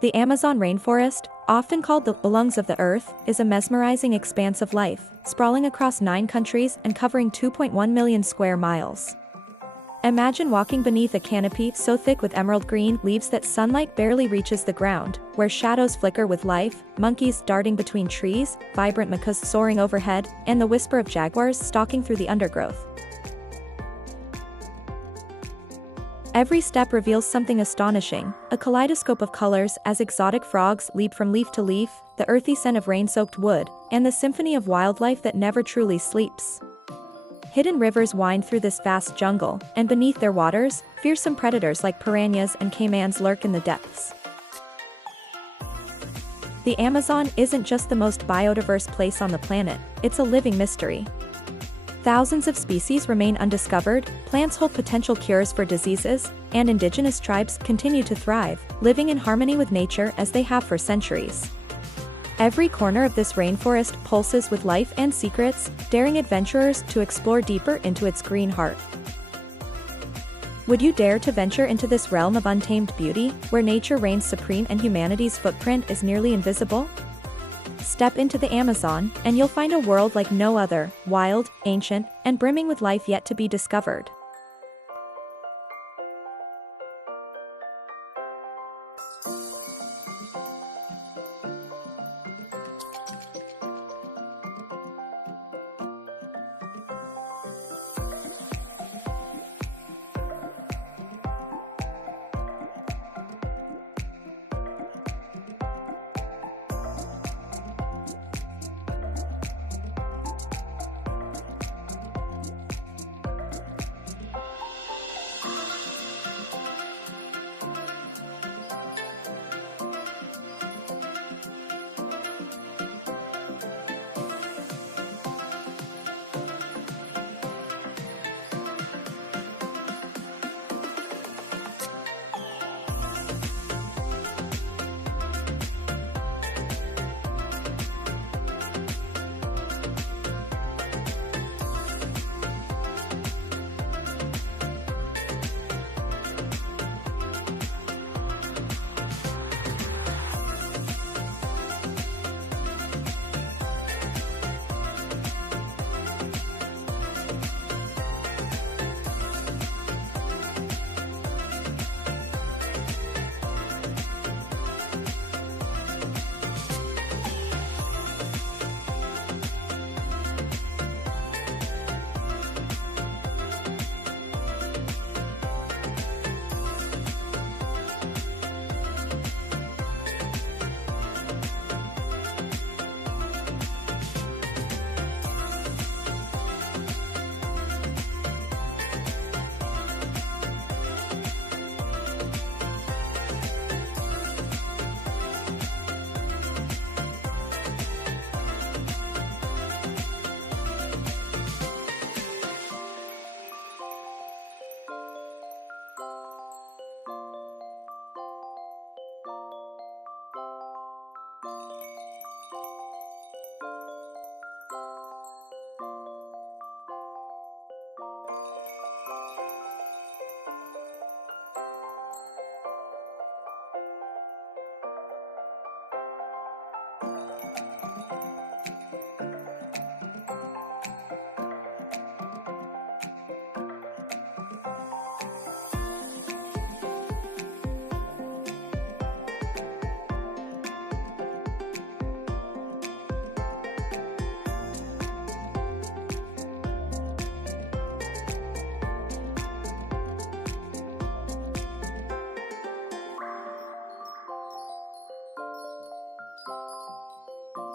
The Amazon rainforest, often called the lungs of the earth, is a mesmerizing expanse of life, sprawling across 9 countries and covering 2.1 million square miles. Imagine walking beneath a canopy so thick with emerald green leaves that sunlight barely reaches the ground, where shadows flicker with life, monkeys darting between trees, vibrant macaws soaring overhead, and the whisper of jaguars stalking through the undergrowth. Every step reveals something astonishing, a kaleidoscope of colors as exotic frogs leap from leaf to leaf, the earthy scent of rain-soaked wood, and the symphony of wildlife that never truly sleeps. Hidden rivers wind through this vast jungle, and beneath their waters, fearsome predators like piranhas and caimans lurk in the depths. The Amazon isn't just the most biodiverse place on the planet, it's a living mystery. Thousands of species remain undiscovered, plants hold potential cures for diseases, and indigenous tribes continue to thrive, living in harmony with nature as they have for centuries. Every corner of this rainforest pulses with life and secrets, daring adventurers to explore deeper into its green heart. Would you dare to venture into this realm of untamed beauty, where nature reigns supreme and humanity's footprint is nearly invisible? Step into the Amazon, and you'll find a world like no other, wild, ancient, and brimming with life yet to be discovered.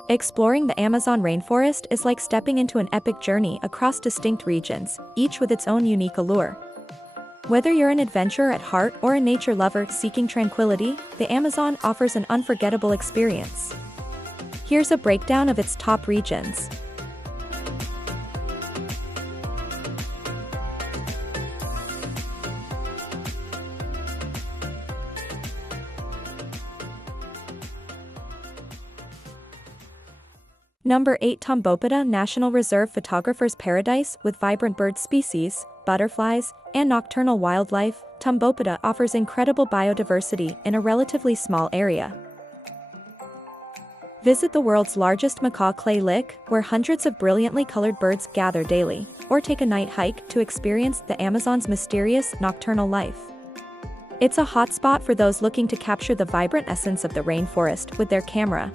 Exploring the Amazon rainforest is like stepping into an epic journey across distinct regions, each with its own unique allure. Whether you're an adventurer at heart or a nature lover seeking tranquility, the Amazon offers an unforgettable experience. Here's a breakdown of its top regions. Number 8. Tombopata National Reserve Photographer's Paradise with vibrant bird species, butterflies, and nocturnal wildlife. Tombopata offers incredible biodiversity in a relatively small area. Visit the world's largest macaw clay lick, where hundreds of brilliantly colored birds gather daily, or take a night hike to experience the Amazon's mysterious nocturnal life. It's a hotspot for those looking to capture the vibrant essence of the rainforest with their camera.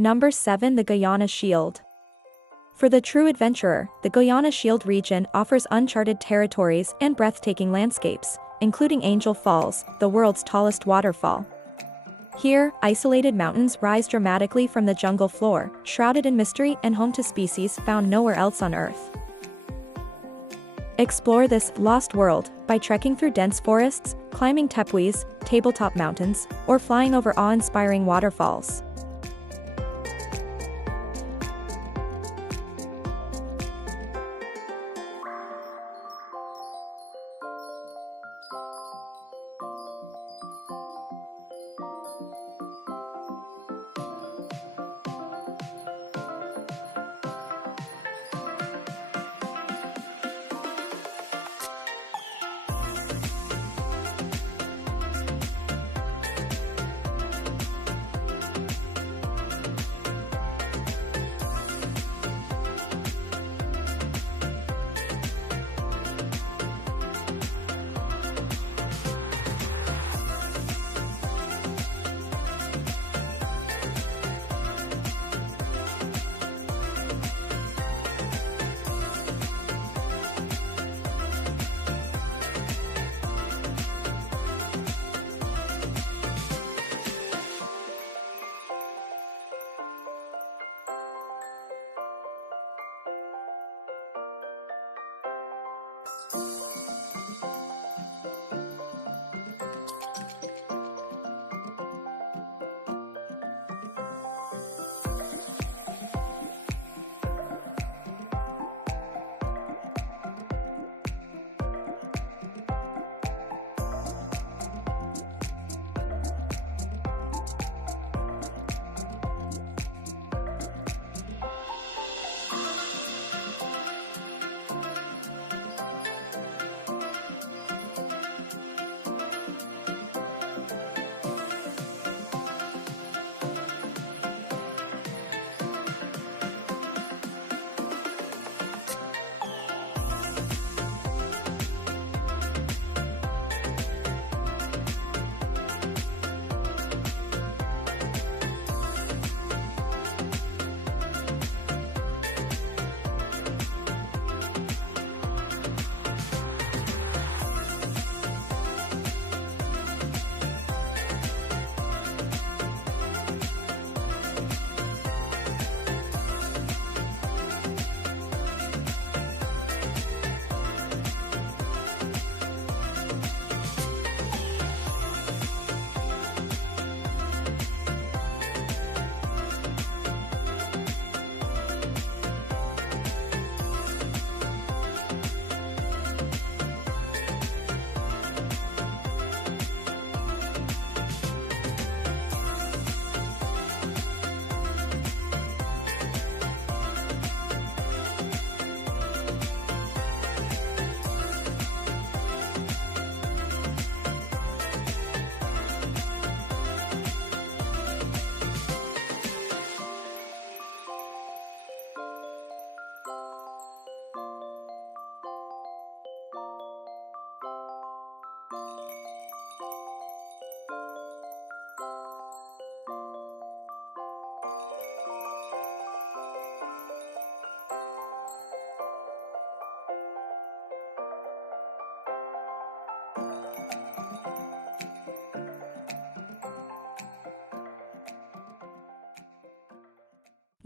Number 7. The Guyana Shield. For the true adventurer, the Guyana Shield region offers uncharted territories and breathtaking landscapes, including Angel Falls, the world's tallest waterfall. Here, isolated mountains rise dramatically from the jungle floor, shrouded in mystery and home to species found nowhere else on Earth. Explore this lost world by trekking through dense forests, climbing tepees, tabletop mountains, or flying over awe-inspiring waterfalls.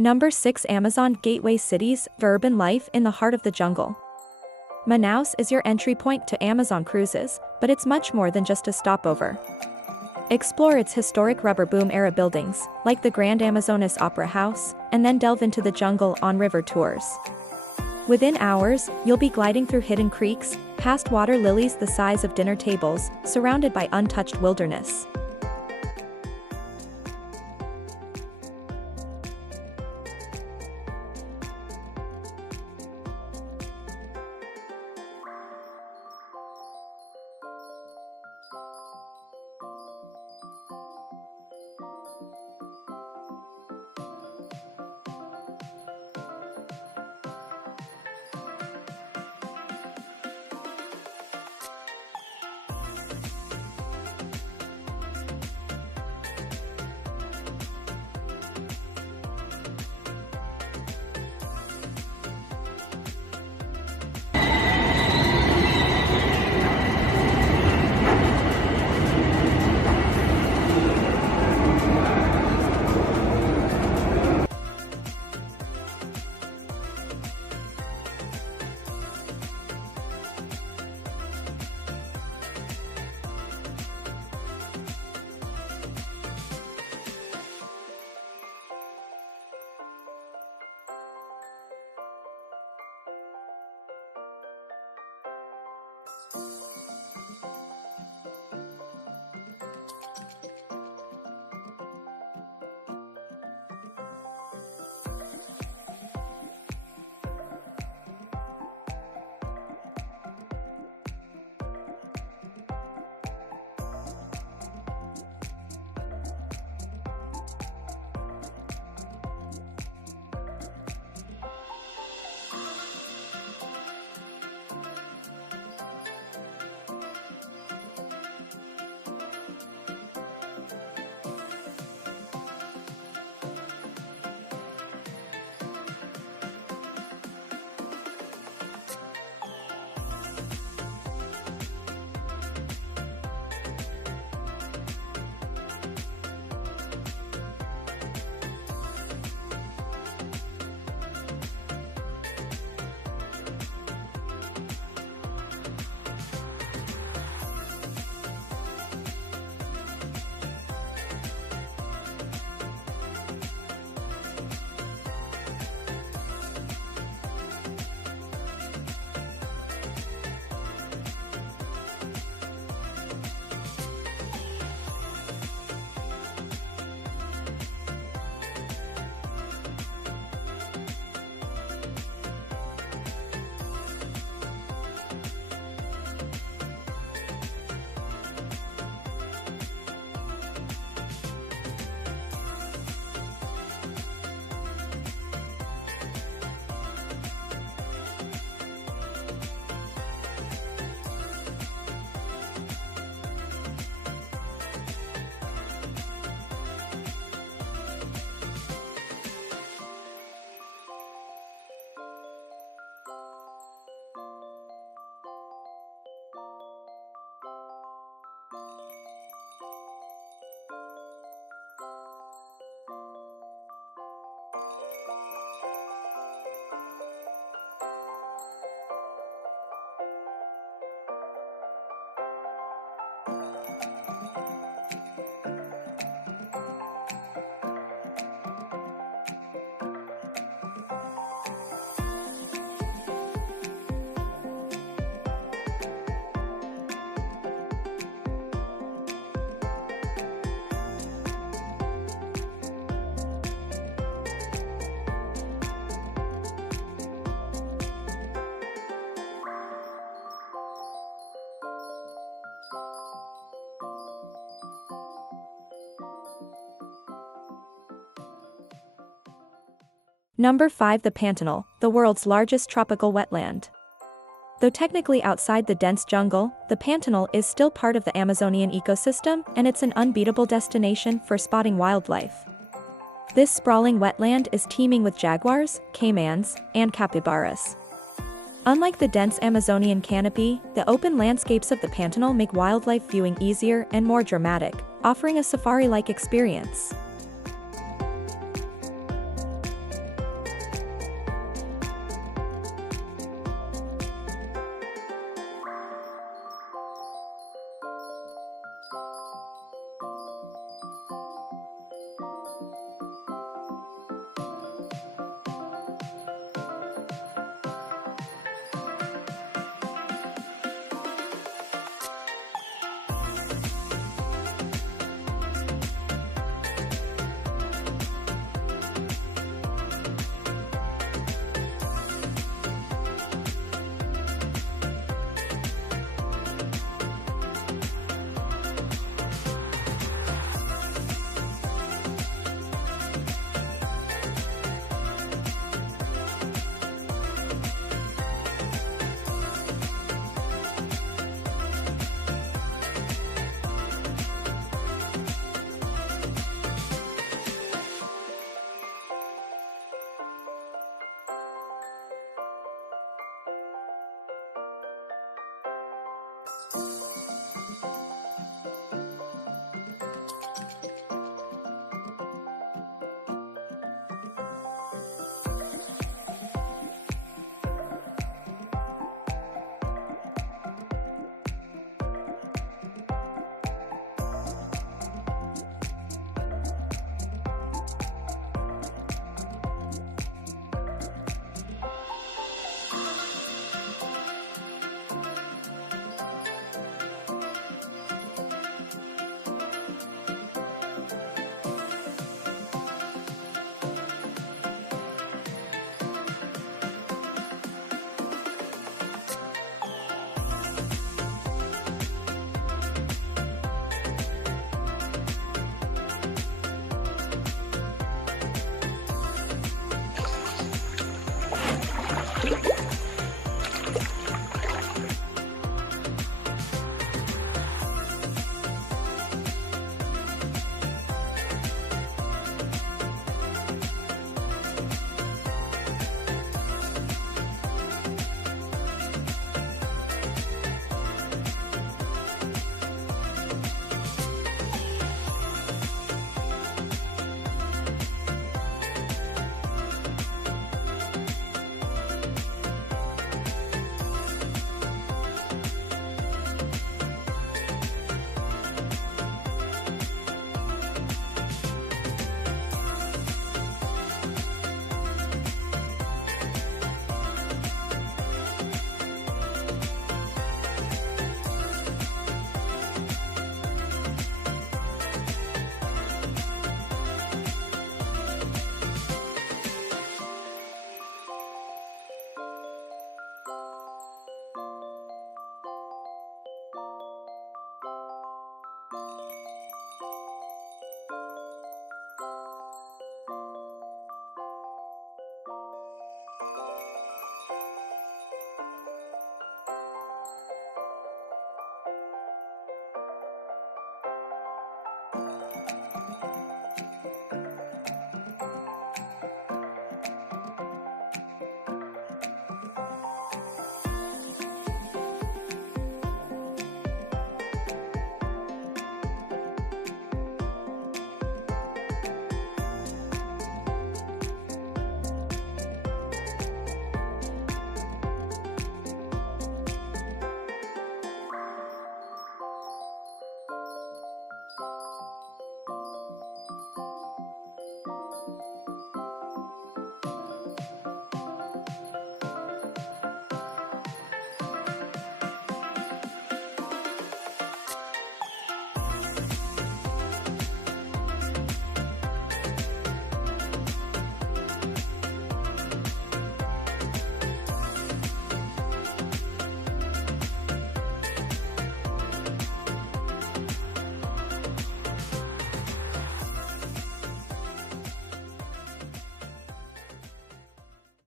Number 6. Amazon Gateway Cities for urban life in the heart of the jungle. Manaus is your entry point to Amazon cruises, but it's much more than just a stopover. Explore its historic rubber boom-era buildings, like the Grand Amazonas Opera House, and then delve into the jungle on river tours. Within hours, you'll be gliding through hidden creeks, past water lilies the size of dinner tables, surrounded by untouched wilderness. Number 5. The Pantanal, the world's largest tropical wetland. Though technically outside the dense jungle, the Pantanal is still part of the Amazonian ecosystem, and it's an unbeatable destination for spotting wildlife. This sprawling wetland is teeming with jaguars, caimans, and capybaras. Unlike the dense Amazonian canopy, the open landscapes of the Pantanal make wildlife viewing easier and more dramatic, offering a safari-like experience.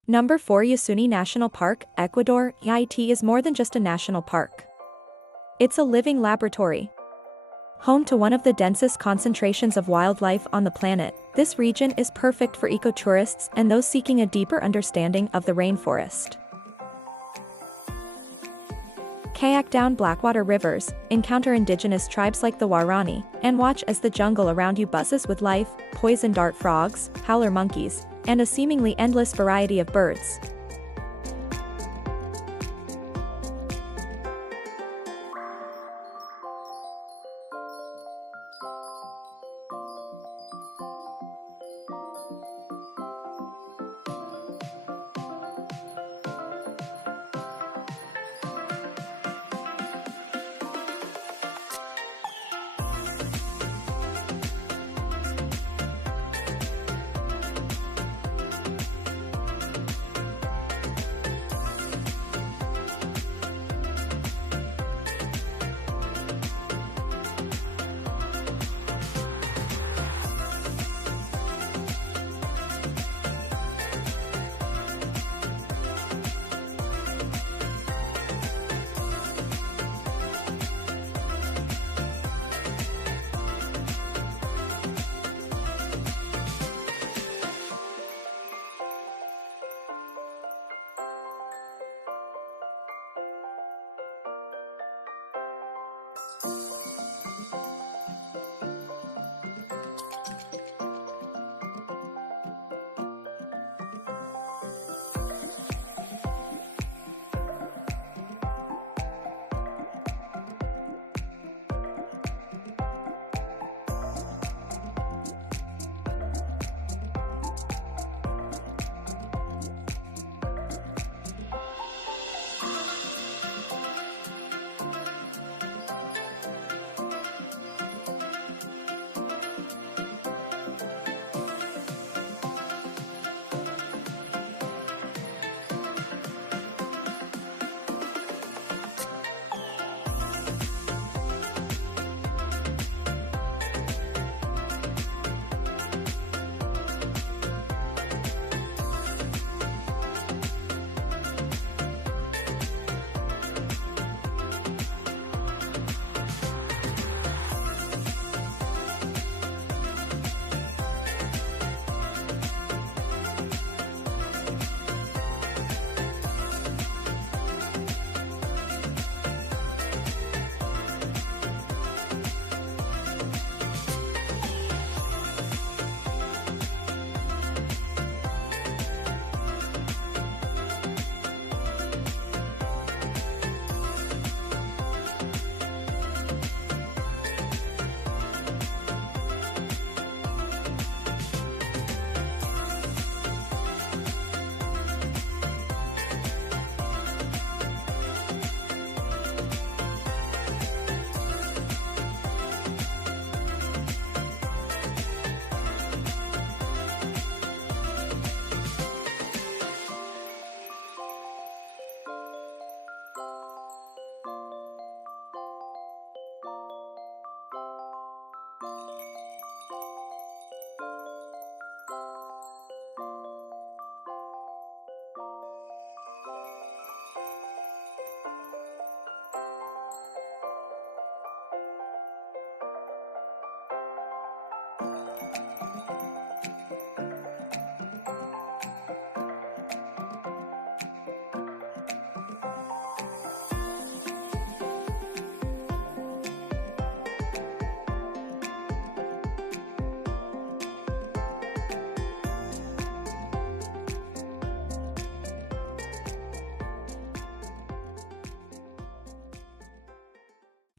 Number 4, Yasuni National Park, Ecuador. EIT is more than just a national park. It's a living laboratory. Home to one of the densest concentrations of wildlife on the planet, this region is perfect for ecotourists and those seeking a deeper understanding of the rainforest. Kayak down Blackwater rivers, encounter indigenous tribes like the Warani, and watch as the jungle around you buzzes with life, poison dart frogs, howler monkeys, and a seemingly endless variety of birds.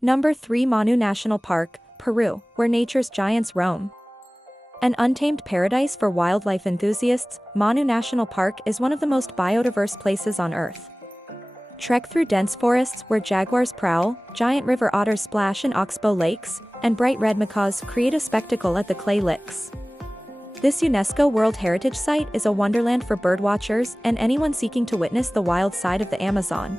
Number 3, Manu National Park, Peru, where nature's giants roam. An untamed paradise for wildlife enthusiasts, Manu National Park is one of the most biodiverse places on Earth. Trek through dense forests where jaguars prowl, giant river otters splash in oxbow lakes, and bright red macaws create a spectacle at the clay licks. This UNESCO World Heritage Site is a wonderland for birdwatchers and anyone seeking to witness the wild side of the Amazon.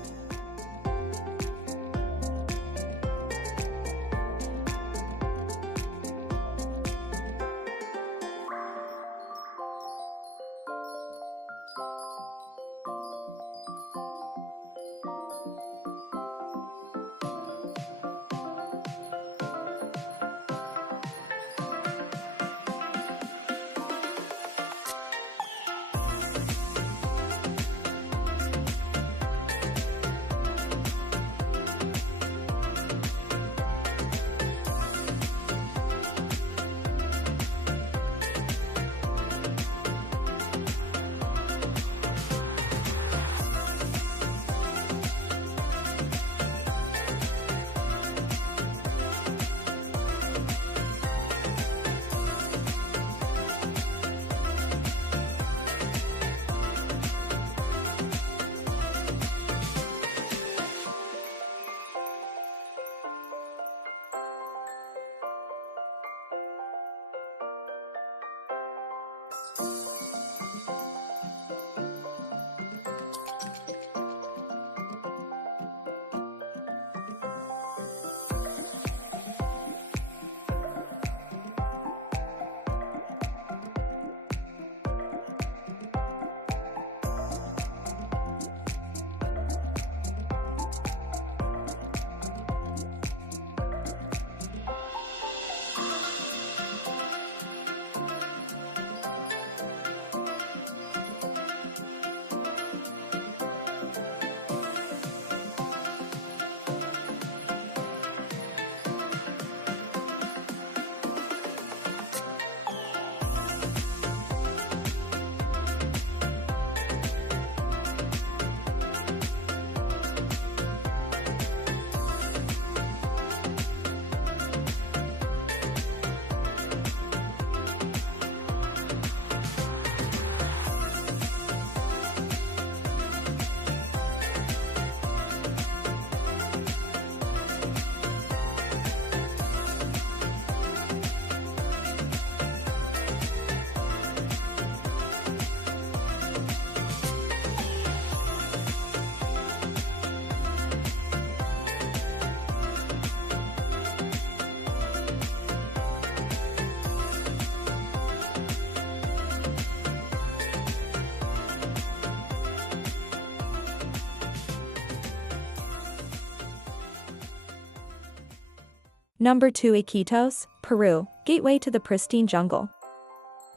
Number 2, Iquitos, Peru, gateway to the pristine jungle.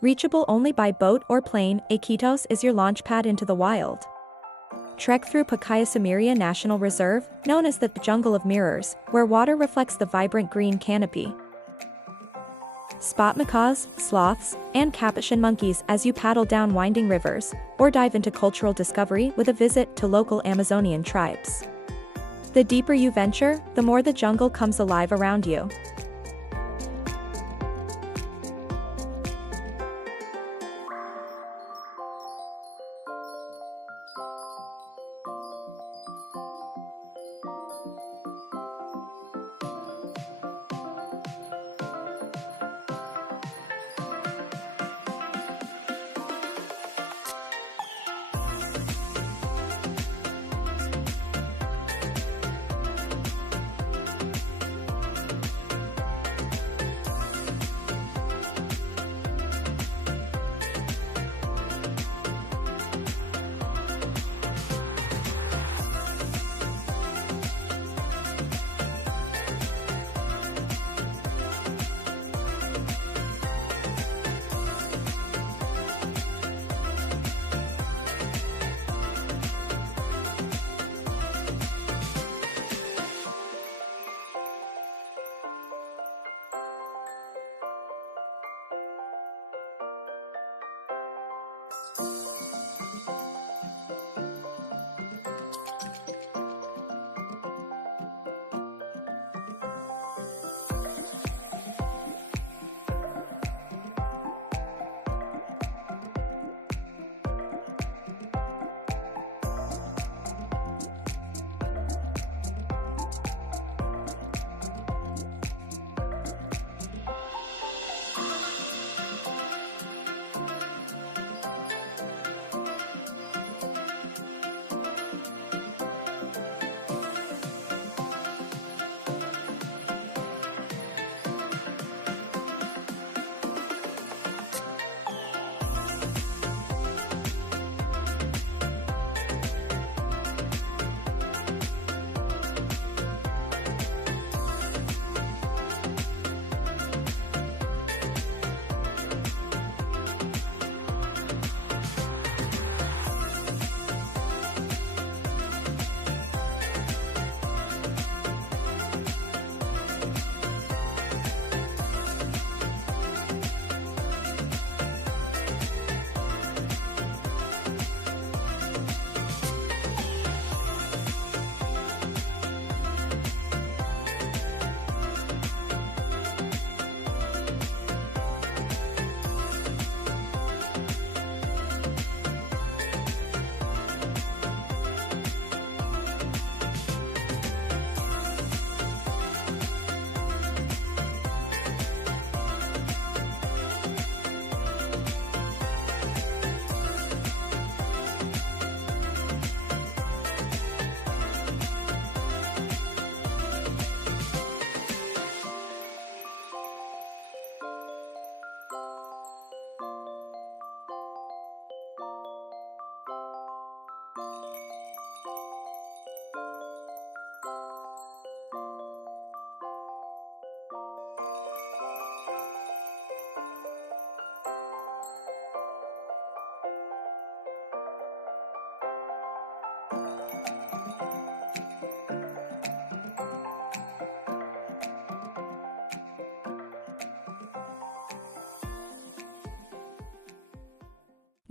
Reachable only by boat or plane, Iquitos is your launch pad into the wild. Trek through Pacaya-Samiria National Reserve, known as the Jungle of Mirrors, where water reflects the vibrant green canopy. Spot macaws, sloths, and capuchin monkeys as you paddle down winding rivers, or dive into cultural discovery with a visit to local Amazonian tribes. The deeper you venture, the more the jungle comes alive around you.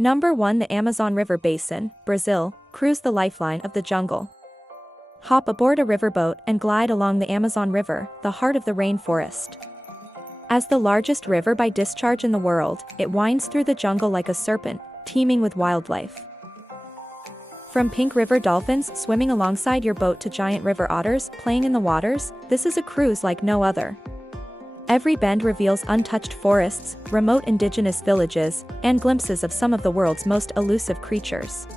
Number 1. The Amazon River Basin, Brazil. Cruise the lifeline of the jungle. Hop aboard a riverboat and glide along the Amazon River, the heart of the rainforest. As the largest river by discharge in the world, it winds through the jungle like a serpent, teeming with wildlife. From pink river dolphins swimming alongside your boat to giant river otters playing in the waters, this is a cruise like no other. Every bend reveals untouched forests, remote indigenous villages, and glimpses of some of the world's most elusive creatures.